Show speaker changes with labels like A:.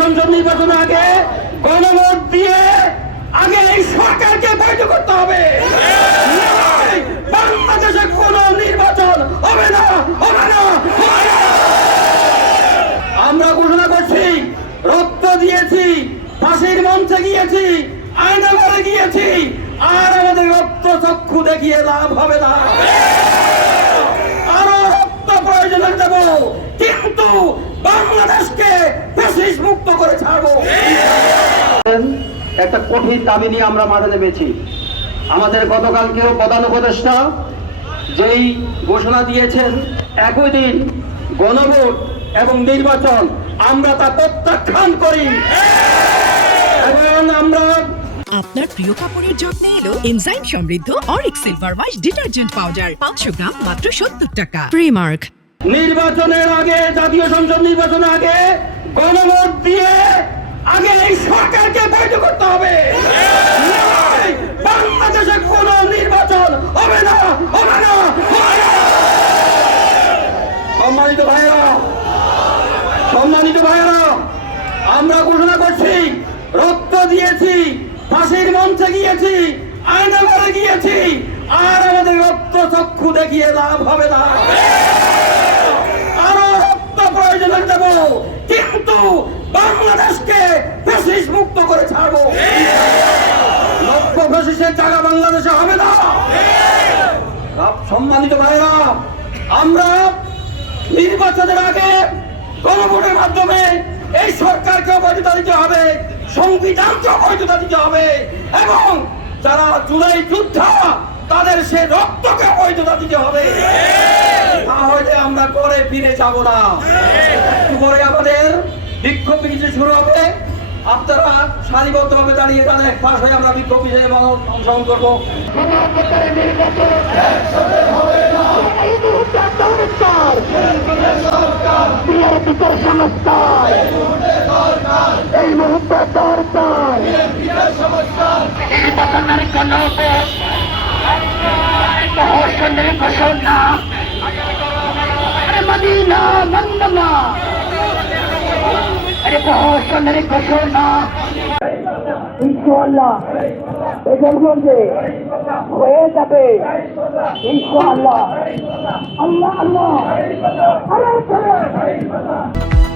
A: সংসদ নির্বাচন আগে গণভোট দিয়ে আগে এই সরকারকে বৈধ করতে হবে। বাংলাদেশে কোন নির্বাচন হবে না হবে না আমরা ঘোষণা করছি, রক্ত দিয়েছি, ফাঁসির মঞ্চে গিয়েছি আয়না করে গিয়েছি, আর আমাদের রক্ত চক্ষু দেখিয়ে লাভ হবে না। আরও রক্ত প্রয়োজন দেব, কিন্তু বাংলাদেশকে ফ্যাসিস মুক্ত করে ছাড়বো। একটা কঠিন দাবি নিয়ে আমরা মাঠে নেমেছি। আমাদের গতকালকেও প্রধান উপদেষ্টা যেই ঘোষণা দিয়েছেন একই দিন গণভোট এবং নির্বাচন আমরা তা প্রত্যাখ্যান করি। এবং আমরা
B: আপনার প্রিয় কাপড়ের যত্নে এলো এনজাইম সমৃদ্ধ Auric silver wash detergent powder পাঁচশো গ্রাম মাত্র সত্তর টাকা। প্রিমার্ক।
A: নির্বাচনের আগে জাতীয় সংসদ নির্বাচনের আগে এই সরকারকে বৈধ করতে হবে। বাংলাদেশে কোন নির্বাচন হবে না হবে না সম্মানিত ভাইয়েরা সম্মানিত ভাইয়েরা, আমরা ঘোষণা করছি, রক্ত দিয়েছি, ফাঁসির মঞ্চে গিয়েছি আয়না ঘরে গিয়েছি, আর আমাদের রক্ত চক্ষু দেখিয়ে লাভ হবে না আরও রক্ত প্রয়োজনে দেব কিন্তু বাংলাদেশকে ফ্যাসিস মুক্ত করে ছাড়বো লক্ষ ফ্যাসিসের জায়গা বাংলাদেশে হবে না। সম্মানিত ভাইরা আমরা নির্বাচনের আগে গণভোটের মাধ্যমে এই সরকারকে বৈধতা দিতে হবে সংবিধানকে বৈধতা দিতে হবে, এবং যারা জুলাই যোদ্ধা, তাদের সে রক্তকে বৈধতা দিতে হবে। তাহলে আমরা করে ফিরে যাব না। একটু পরে আমাদের বিক্ষোভ শুরু হবে। আপনারা সারিবদ্ধভাবে দাঁড়িয়ে এক পাশ হয়ে আমরা বিক্ষোভ মিছিলে অংশগ্রহণ করব
C: এই মন্দনা আরে প্রহসনের ঘোষণা ইনশাআল্লাহ এজলগঞ্জে হয়ে যাবে। ইনশাআল্লাহ। আল্লাহ। আল্লাহ আল্লাহ।